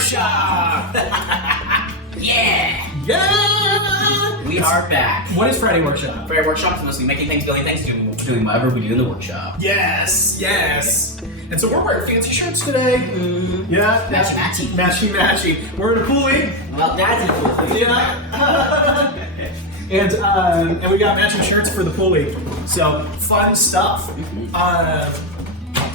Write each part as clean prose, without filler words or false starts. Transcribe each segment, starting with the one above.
Workshop! Yeah! Yeah! We are back. What is Friday Workshop? Friday Workshop is mostly making things, building things, doing whatever we do in the workshop. Yes, yes. And so we're wearing fancy shirts today. Mm-hmm. Yeah. Matchy. Matchy. We're in a pool league. Well, that's a cool thing. Yeah. and we got matching shirts for the pool league. So fun stuff.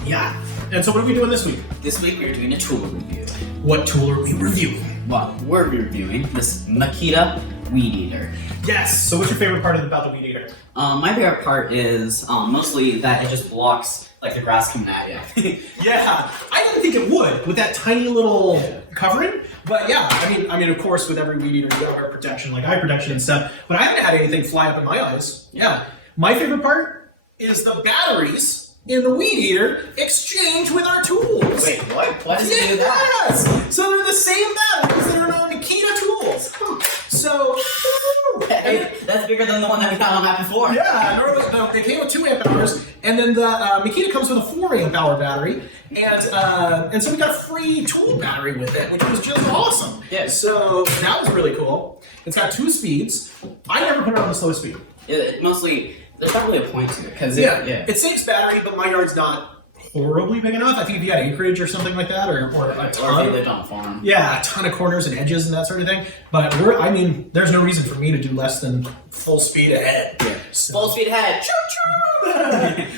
Yeah. And so what are we doing this week? This week we're doing a tool review. What tool are we reviewing? Well, we're reviewing this Makita Weed Eater. Yes. So what's your favorite part about the Weed Eater? My favorite part is mostly that it just blocks like the grass coming at you. Yeah, I didn't think it would with that tiny little covering, but yeah, I mean, of course, with every Weed Eater, you gotta wear protection, like eye protection and stuff. But I haven't had anything fly up in my eyes. Yeah, my favorite part is the batteries in the Weed Eater exchange with our tools. Wait, what? Why does it do that? Yes, so they're the same batteries that are in our Makita tools. So. Hey, that's bigger than the one that we found on that before. Yeah, normally they came with 2 amp hours, and then the Makita comes with a 4 amp hour battery, and so we got a free tool battery with it, which was just awesome. Yeah. So that was really cool. It's got 2 speeds. I never put it on the slow speed. It mostly, there's not really a point to it because it saves battery, but my yard's not horribly big enough. I think if you had acreage or something like that, or a ton. Or if you lived on a farm. Yeah, a ton of corners and edges and that sort of thing. But there's no reason for me to do less than full speed ahead. Yeah. So. Full speed ahead.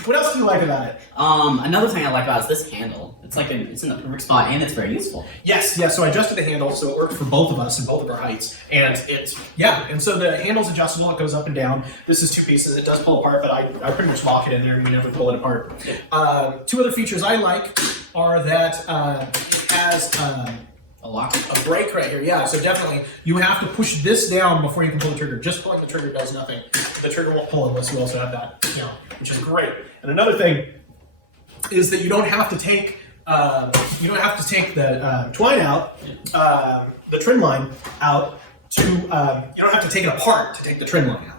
What else do you like about it? Another thing I like about it is this handle. It's in the perfect spot and it's very useful. Yes. So I adjusted the handle so it worked for both of us and both of our heights. And and so the handle's adjustable, it goes up and down. This is 2 pieces, it does pull apart, but I pretty much lock it in there and we never pull it apart. 2 other features I like are that it has A lock? a brake right here. Yeah, so definitely you have to push this down before you can pull the trigger. Just pulling the trigger does nothing. The trigger won't pull unless you also have that, which is great. And another thing is that you don't have to take the twine out, the trim line out you don't have to take it apart to take the trim line out.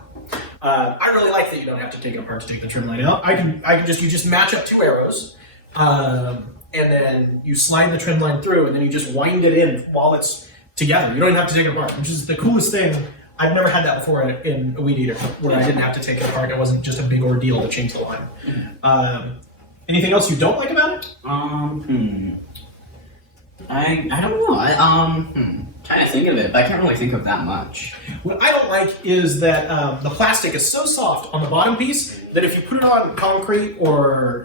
I really like that you don't have to take it apart to take the trim line out. You just match up 2 arrows, and then you slide the trim line through, and then you just wind it in while it's together. You don't even have to take it apart, which is the coolest thing. I've never had that before in a Weed Eater, where I didn't have to take it apart. It wasn't just a big ordeal to change the line. Anything else you don't like about it? I don't know. Trying to think of it, but I can't really think of that much. What I don't like is that the plastic is so soft on the bottom piece that if you put it on concrete or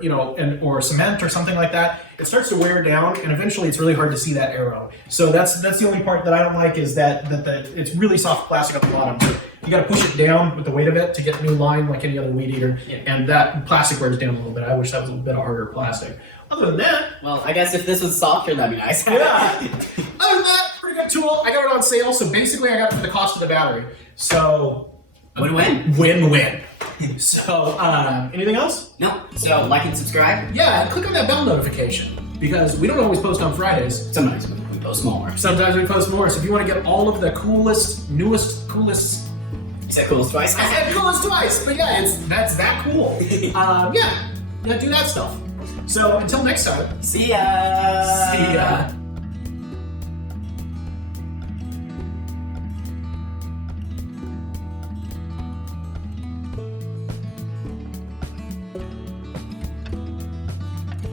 or cement or something like that, it starts to wear down, and eventually it's really hard to see that arrow. So that's the only part that I don't like is that it's really soft plastic at the bottom. You got to push it down with the weight of it to get a new line like any other Weed Eater, and that plastic wears down a little bit. I wish that was a little bit harder plastic. Other than that, well, I guess if this was softer, that'd be nice. Yeah. Other than that, pretty good tool. I got it on sale, so basically I got it for the cost of the battery. So win-win. Win-win. So anything else? No. So like and subscribe. Yeah, and click on that bell notification because we don't always post on Fridays. Sometimes we post more. Sometimes we post more. So if you want to get all of the coolest. You said coolest twice. I said coolest twice, but yeah, that's that cool. Do that stuff. So until next time. See ya. See ya.